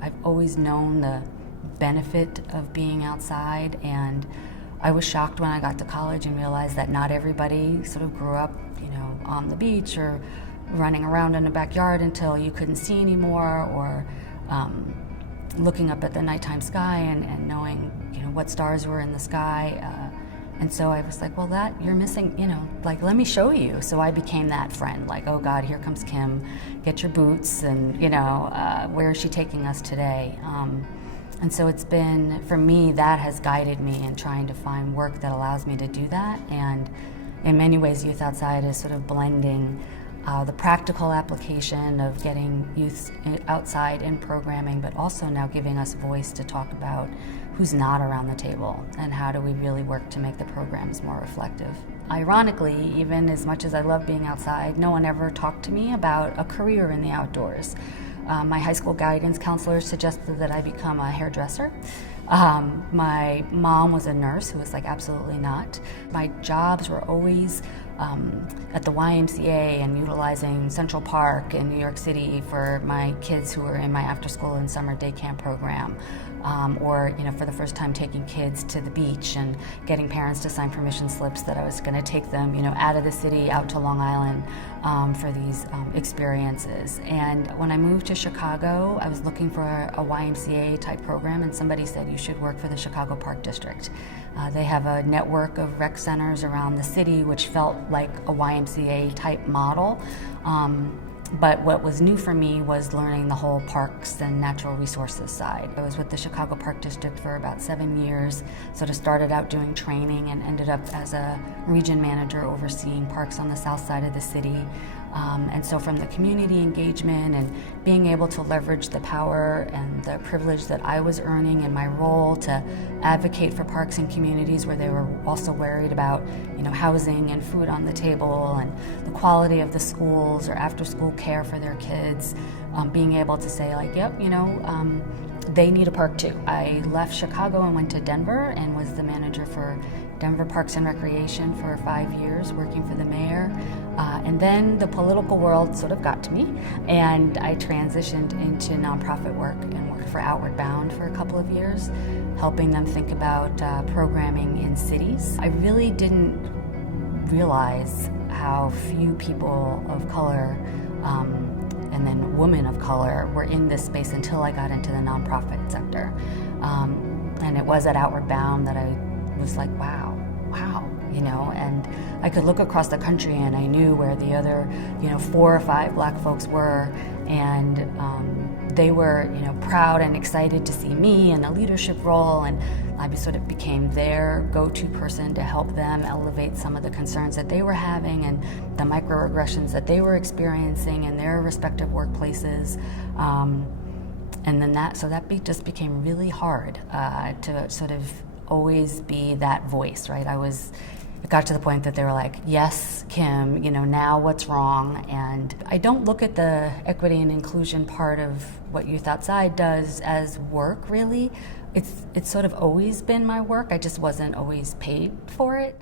I've always known the benefit of being outside, and I was shocked when I got to college and realized that not everybody sort of grew up, on the beach or running around in the backyard until you couldn't see anymore, or looking up at the nighttime sky and knowing, what stars were in the sky. And so I was like, well, that you're missing, let me show you. So I became that friend, like, oh God, here comes Kim, get your boots, and where is she taking us today? And so it's been, for me, that has guided me in trying to find work that allows me to do that. And in many ways, Youth Outside is sort of blending the practical application of getting youth outside in programming, but also now giving us voice to talk about who's not around the table and how do we really work to make the programs more reflective. Ironically, even as much as I love being outside, no one ever talked to me about a career in the outdoors. My high school guidance counselor suggested that I become a hairdresser. My mom was a nurse who was like, absolutely not. My jobs were always at the YMCA and utilizing Central Park in New York City for my kids who were in my after school and summer day camp program. Or for the first time taking kids to the beach and getting parents to sign permission slips that I was going to take them out of the city out to Long Island for these experiences. And when I moved to Chicago, I was looking for a YMCA type program, and somebody said you should work for the Chicago Park District. They have a network of rec centers around the city which felt like a YMCA type model. But what was new for me was learning the whole parks and natural resources side. I was with the Chicago Park District for about 7 years, sort of started out doing training and ended up as a region manager overseeing parks on the south side of the city. And so from the community engagement and being able to leverage the power and the privilege that I was earning in my role to advocate for parks and communities where they were also worried about, housing and food on the table and the quality of the schools or after school care for their kids, being able to say like, yep, they need a park too. I left Chicago and went to Denver and was the manager for Denver Parks and Recreation for 5 years, working for the mayor. And then the political world sort of got to me, and I transitioned into nonprofit work and worked for Outward Bound for a couple of years, helping them think about programming in cities. I really didn't realize how few people of color and then women of color were in this space until I got into the nonprofit sector. And it was at Outward Bound that I was like, wow, and I could look across the country and I knew where the other, 4 or 5 black folks were, and they were, proud and excited to see me in a leadership role, and I sort of became their go-to person to help them elevate some of the concerns that they were having and the microaggressions that they were experiencing in their respective workplaces. And then that just became really hard to sort of always be that voice, right? It got to the point that they were like, yes, Kim, now what's wrong? And I don't look at the equity and inclusion part of what Youth Outside does as work, really. It's sort of always been my work. I just wasn't always paid for it.